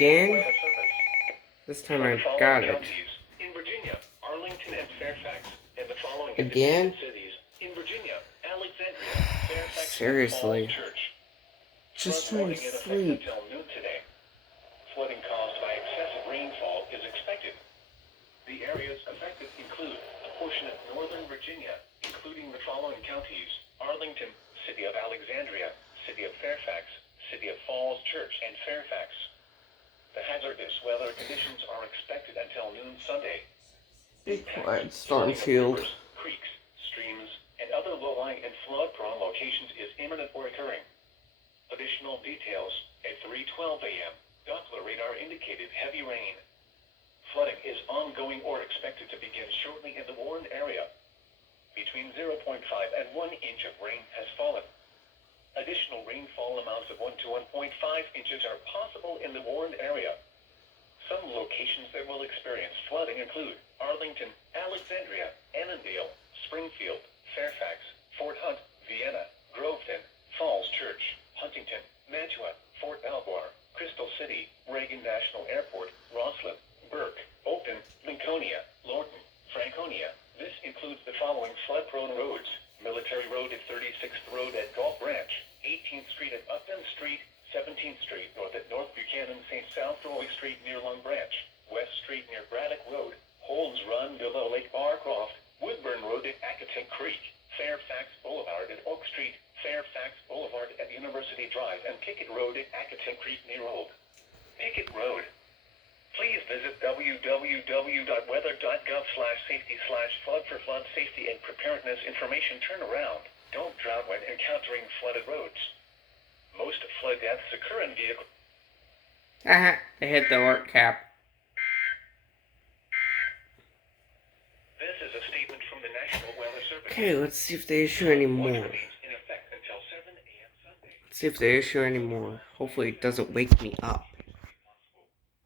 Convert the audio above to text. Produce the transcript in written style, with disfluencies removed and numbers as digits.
Again? This time I got it. In Virginia, Arlington and Fairfax, and the following Again? cities. In Virginia, Alexandria, Fairfax, Seriously. Falls Church. Just trying to sleep. Until noon today. Flooding caused by excessive rainfall is expected. The areas affected include a portion of northern Virginia, including the following counties: Arlington, City of Alexandria, City of Fairfax, City of Falls Church, and Fairfax. The hazardous weather conditions are expected until noon Sunday. Be quiet, Stormfield. Creeks, streams, and other low-lying and flood-prone locations is imminent or occurring. Additional details: at 3:12 a.m., Doppler radar indicated heavy rain. Flooding is ongoing or expected to begin shortly in the warned area. Between 0.5 and 1 inch of rain has fallen. Additional rainfall amounts of 1 to 1.5 inches are possible in the warned area. Some locations that will experience flooding include Arlington, Alexandria, Annandale, Springfield, Fairfax, Fort Hunt, Vienna, Groveton, Falls Church, Huntington, Mantua, Fort Belvoir, Crystal City, Reagan National Airport, Roslyn, Burke, Oakton, Lincolnia, Lorton, Franconia. This includes the following flood-prone roads: Military Road at 36th Road at Gulf Branch, 18th Street at Upton Street, 17th Street north at North Buchanan, St. South Doorway Street near Long Branch, West Street near Braddock Road, Holmes Run below Lake Barcroft, Woodburn Road at Accotank Creek, Fairfax Boulevard at Oak Street, Fairfax Boulevard at University Drive, and Pickett Road at Accotank Creek near Old Pickett Road. Please visit www.weather.gov/safety/flood for flood safety and preparedness information. Turn around. Don't drown when encountering flooded roads. Most flood deaths occur in vehicles. Haha, I hit the orc cap. This is a statement from the National Weather Service. Okay, let's see if they issue any more. In effect until 7 a.m. Sunday. Let's see if they issue any more. Hopefully it doesn't wake me up.